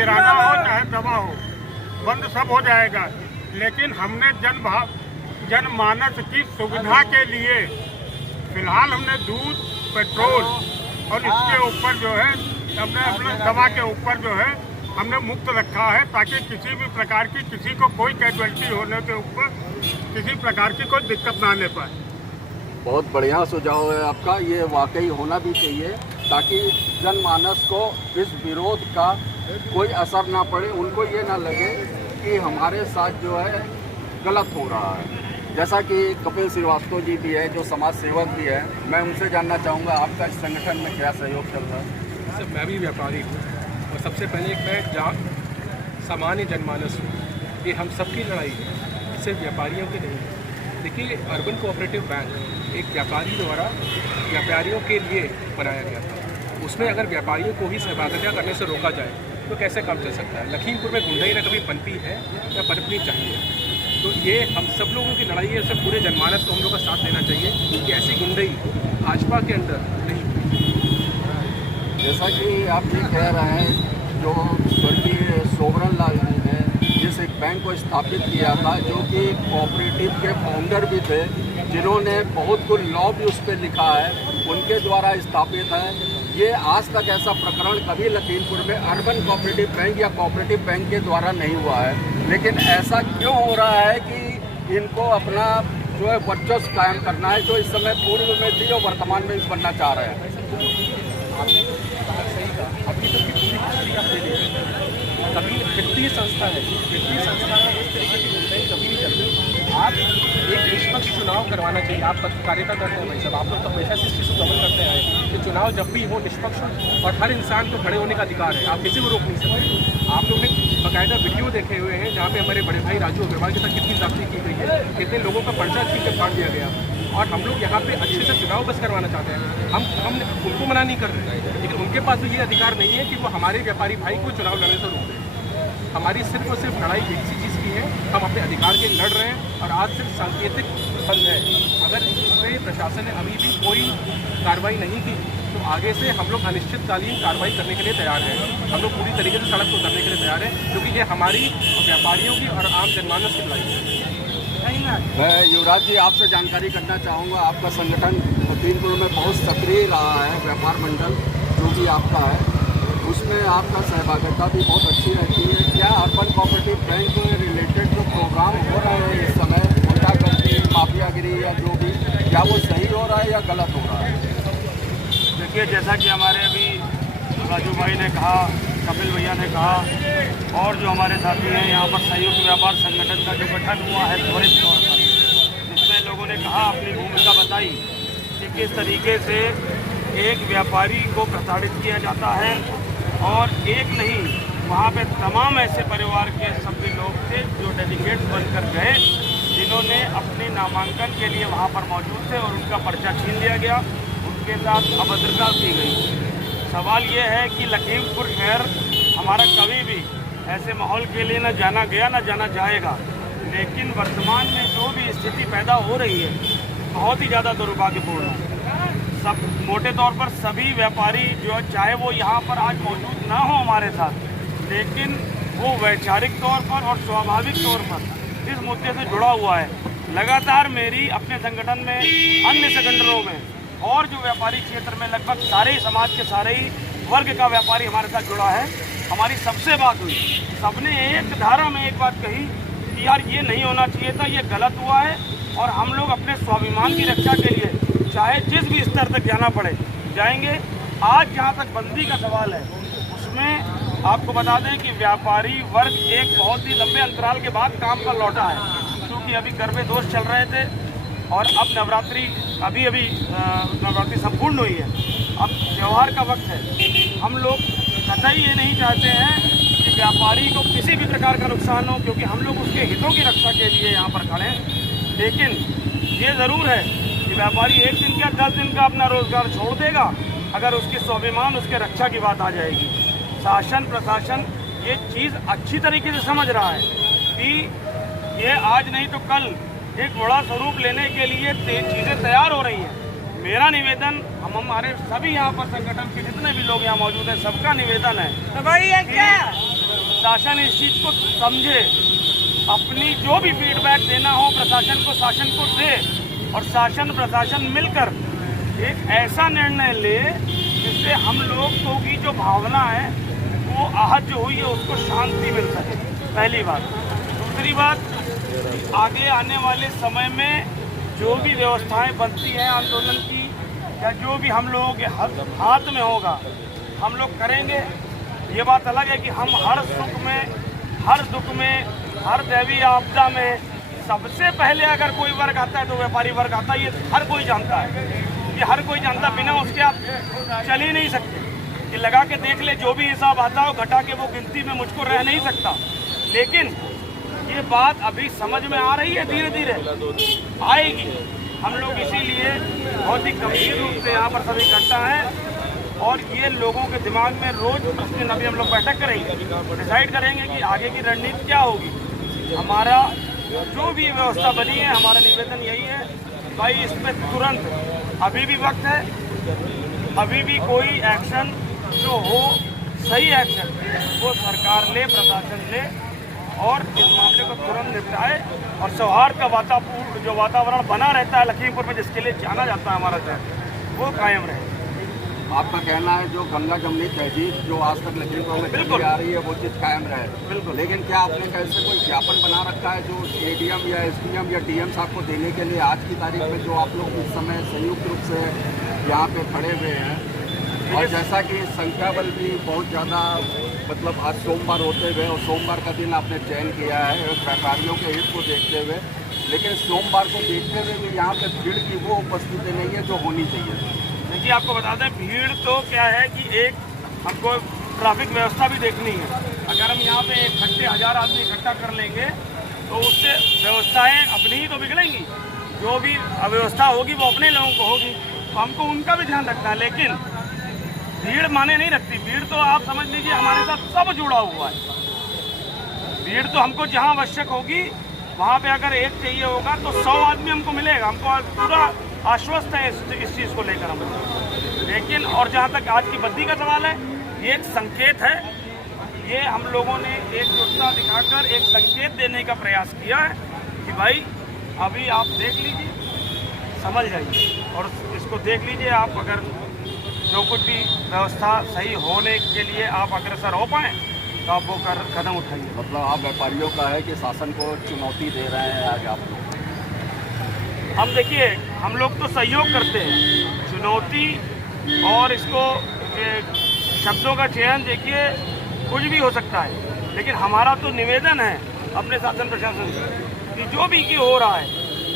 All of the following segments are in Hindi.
किराना हो चाहे दवा हो, बंद सब हो जाएगा। लेकिन हमने जनमानस की सुविधा के लिए फिलहाल हमने दूध, पेट्रोल और इसके ऊपर जो है हमने अपने दवा के ऊपर जो है हमने मुक्त रखा है, ताकि किसी भी प्रकार की किसी को कोई कैजुअलिटी होने के ऊपर किसी प्रकार की कोई दिक्कत ना आने पाए। बहुत बढ़िया सुझाव है आपका, ये वाकई होना भी चाहिए ताकि जनमानस को इस विरोध का कोई असर ना पड़े, उनको ये ना लगे कि हमारे साथ जो है गलत हो रहा है। जैसा कि कपिल श्रीवास्तव जी भी है जो समाज सेवक भी है, मैं उनसे जानना चाहूँगा आपका इस संगठन में क्या सहयोग चल रहा है। सर, मैं भी व्यापारी हूँ और सबसे पहले मैं सामान्य जनमानस हूँ, ये हम सबकी लड़ाई है, सिर्फ व्यापारियों की नहीं है। देखिए, अर्बन कोऑपरेटिव बैंक एक व्यापारी द्वारा व्यापारियों के लिए बनाया गया था। उसमें अगर व्यापारियों को ही सहभागिता करने से रोका जाए तो कैसे काम चल सकता है। लखीमपुर में गुंडाई न कभी पनपी है या पनपनी चाहिए। तो ये हम सब लोगों की लड़ाई है, उससे पूरे जनमानस को हम लोग का साथ देना चाहिए कि ऐसी गुंडाई भाजपा के अंदर नहीं। जैसा कि आप ये कह रहे हैं, जो स्वर्गीय सोवरन लाल जी ने जिस एक बैंक को स्थापित किया था, जो कि कोऑपरेटिव के फाउंडर भी थे, जिन्होंने बहुत कुछ लॉ भी उस पर लिखा है, उनके द्वारा स्थापित है। ये आज तक ऐसा प्रकरण कभी लखीमपुर में अर्बन कोऑपरेटिव बैंक या कोऑपरेटिव बैंक के द्वारा नहीं हुआ है। लेकिन ऐसा क्यों हो रहा है कि इनको अपना जो है वर्चस्व कायम करना है, जो इस समय पूर्व में थी और वर्तमान में भी बनना चाह रहे हैं। अभी तक की पूरी हिस्ट्री आप ले लीजिए, कभी वित्तीय संस्था है, वित्तीय संस्था में इस तरीके की गुंडाई कभी नहीं करती। आप एक निष्पक्ष चुनाव करवाना चाहिए। आप पत्रकारिता करते हैं भाई साहब, आप लोग तो हमेशा से इस चीज़ को कवर करते हैं कि चुनाव जब भी हो निष्पक्ष हो और हर इंसान को खड़े होने का अधिकार है, आप किसी को रोक नहीं सकते। आप लोग ने बाकायदा वीडियो देखे हुए हैं जहाँ पे हमारे बड़े भाई राजू अग्रवाल के साथ कितनी जाति की गई है, कितने लोगों का पर्चा छीन के फाड़ दिया गया। और हम लोग यहाँ पे अच्छे से चुनाव बस करवाना चाहते हैं। हम उनको मना नहीं कर रहे, लेकिन उनके पास तो ये अधिकार नहीं है कि वो हमारे व्यापारी भाई को चुनाव लड़ने से रोक दें। हमारी सिर्फ और सिर्फ लड़ाई इसी चीज़ की है, हम अपने अधिकार के लड़ रहे हैं और आज सिर्फ सांकेतिक बंद है। अगर इस पर प्रशासन ने अभी भी कोई कार्रवाई नहीं की तो आगे से हम लोग अनिश्चितकालीन कार्रवाई करने के लिए तैयार हैं। हम लोग पूरी तरीके से सड़क को उतरने के लिए तैयार हैं, क्योंकि ये हमारी व्यापारियों की और आम जनमानस की लड़ाई है। मैं युवराज जी आपसे जानकारी करना चाहूँगा, आपका संगठन लखीमपुर में बहुत सक्रिय रहा है, व्यापार मंडल जो भी आपका है उसमें आपका सहभागिता भी बहुत अच्छी रहती है। क्या अर्बन कोऑपरेटिव बैंक से रिलेटेड जो प्रोग्राम हो रहे हैं इस समय, गुंडागर्दी, माफियागिरी या जो भी, क्या वो सही हो रहा है या गलत हो रहा है? देखिए, जैसा कि हमारे अभी राजू भाई ने कहा, कपिल भैया ने कहा और जो हमारे साथी हैं, यहाँ पर संयुक्त व्यापार संगठन का जो गठन हुआ है त्वरित तौर पर, जिसमें लोगों ने कहा अपनी भूमिका बताई कि किस तरीके से एक व्यापारी को प्रताड़ित किया जाता है और एक नहीं, वहाँ पे तमाम ऐसे परिवार के सभी लोग थे जो डेलीगेट बनकर गए, जिन्होंने अपने नामांकन के लिए वहाँ पर मौजूद थे और उनका पर्चा छीन लिया गया, उनके साथ अभद्रता की गई। सवाल ये है कि लखीमपुर खैर हमारा कभी भी ऐसे माहौल के लिए न जाना गया न जाना जाएगा, लेकिन वर्तमान में जो भी स्थिति पैदा हो रही है बहुत ही ज़्यादा दुर्भाग्यपूर्ण है। सब मोटे तौर पर सभी व्यापारी जो चाहे वो यहाँ पर आज मौजूद ना हो हमारे साथ, लेकिन वो वैचारिक तौर पर और स्वाभाविक तौर पर इस मुद्दे से जुड़ा हुआ है। लगातार मेरी अपने संगठन में, अन्य संगठनों में और जो व्यापारी क्षेत्र में लगभग सारे ही समाज के सारे ही वर्ग का व्यापारी हमारे साथ जुड़ा है। हमारी सबसे बात हुई, सबने एक धारा में एक बात कही कि यार ये नहीं होना चाहिए था, ये गलत हुआ है और हम लोग अपने स्वाभिमान की रक्षा के लिए चाहे जिस भी स्तर तक जाना पड़े जाएंगे। आज जहाँ तक बंदी का सवाल है उसमें आपको बता दें कि व्यापारी वर्ग एक बहुत ही लंबे अंतराल के बाद काम पर लौटा है, क्योंकि अभी गर्भे दोष चल रहे थे और अब नवरात्रि अभी नवरात्रि संपूर्ण हुई है, अब त्यौहार का वक्त है। हम लोग कतई ये नहीं चाहते हैं कि व्यापारी को किसी भी प्रकार का नुकसान हो, क्योंकि हम लोग उसके हितों की रक्षा के लिए यहाँ पर खड़े हैं। लेकिन ये ज़रूर है कि व्यापारी एक दिन या 10 दिन का अपना रोजगार छोड़ देगा अगर उसके स्वाभिमान, उसके रक्षा की बात आ जाएगी। शासन प्रशासन ये चीज़ अच्छी तरीके से समझ रहा है कि ये आज नहीं तो कल एक बड़ा स्वरूप लेने के लिए चीज़ें तैयार हो रही हैं। मेरा निवेदन, हम हमारे सभी यहाँ पर संगठन के जितने भी लोग यहाँ मौजूद हैं, सबका निवेदन है शासन इस चीज़ को समझे, अपनी जो भी फीडबैक देना हो प्रशासन को, शासन को दे, और शासन प्रशासन मिलकर एक ऐसा निर्णय ले जिससे हम लोग तो की जो भावना है वो आहत जो हुई है उसको शांति मिल सके, पहली बात। दूसरी बात, आगे आने वाले समय में जो भी व्यवस्थाएं बनती हैं आंदोलन की या जो भी हम लोगों के हाथ में होगा हम लोग करेंगे। ये बात अलग है कि हम हर सुख में, हर दुख में, हर दैवीय आपदा में सबसे पहले अगर कोई वर्ग आता है तो व्यापारी वर्ग आता है। ये हर कोई जानता है, ये हर कोई जानता, बिना उसके आप चल ही नहीं सकते। कि लगा के देख ले, जो भी हिसाब आता हो घटा के वो गिनती में मुझको रह नहीं सकता। लेकिन ये बात अभी समझ में आ रही है, धीरे धीरे आएगी। हम लोग इसीलिए बहुत ही गंभीर रूप से यहाँ पर सभी इकट्ठा हैं और ये लोगों के दिमाग में रोज उस दिन अभी हम लोग बैठक करेंगे, डिसाइड करेंगे कि आगे की रणनीति क्या होगी। हमारा जो भी व्यवस्था बनी है, हमारा निवेदन यही है भाई, इस पर तुरंत अभी भी वक्त है, अभी भी कोई एक्शन जो हो, सही एक्शन वो सरकार ले, प्रशासन ले और इस मामले को तुरंत निपटाए और सौहार्द का जो वातावरण बना रहता है लखीमपुर में, जिसके लिए जाना जाता है हमारा शहर, वो कायम रहे। आपका कहना है जो गंगा जमनी तहजीब जो आज तक लखीमपुर में चली आ रही है वो चीज़ कायम रहे। बिल्कुल। लेकिन क्या आपने कैसे कोई ज्ञापन बना रखा है जो एडीएम या एसडीएम या डीएम साहब को देने के लिए आज की तारीख में, जो आप लोग इस समय संयुक्त रूप से यहाँ पे खड़े हुए हैं? और जैसा कि संख्या बल भी बहुत ज़्यादा, मतलब आज सोमवार होते हुए और सोमवार का दिन आपने चयन किया है व्यापारियों के हित को देखते हुए, लेकिन सोमवार को देखते हुए भी यहाँ पे भीड़ की वो उपस्थिति नहीं है जो होनी चाहिए। देखिए, आपको बता दें, भीड़ तो क्या है कि एक हमको ट्रैफिक व्यवस्था भी देखनी है। अगर हम यहाँ पे इकट्ठे 1000 आदमी इकट्ठा कर लेंगे तो उससे व्यवस्थाएं अपनी ही तो बिगड़ेंगी। जो भी अव्यवस्था होगी वो अपने लोगों को होगी, तो हमको उनका भी ध्यान रखना है। लेकिन भीड़ माने नहीं रखती। भीड़ तो आप समझ लीजिए हमारे साथ सब जुड़ा हुआ है। भीड़ तो हमको जहाँ आवश्यक होगी वहाँ पे अगर एक चाहिए होगा तो 100 आदमी हमको मिलेगा। हमको पूरा आश्वस्त है इस चीज़ को लेकर हम। लेकिन और जहाँ तक आज की बद्दी का सवाल है, ये एक संकेत है। ये हम लोगों ने एकजुटता दिखाकर एक संकेत देने का प्रयास किया है कि भाई अभी आप देख लीजिए, समझ जाइए और इसको देख लीजिए। आप अगर जो कुछ भी व्यवस्था सही होने के लिए आप अग्रसर हो पाएँ तो आप वो कदम उठाइए। मतलब आप व्यापारियों का है कि शासन को चुनौती दे रहे हैं आज आप लोग? हम देखिए, हम लोग तो सहयोग करते हैं। चुनौती और इसको शब्दों का चयन देखिए कुछ भी हो सकता है, लेकिन हमारा तो निवेदन है अपने शासन प्रशासन से कि जो भी की हो रहा है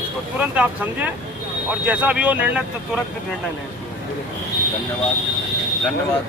इसको तुरंत आप समझें और जैसा भी हो निर्णय तुरंत निर्णय लें। धन्यवाद। धन्यवाद।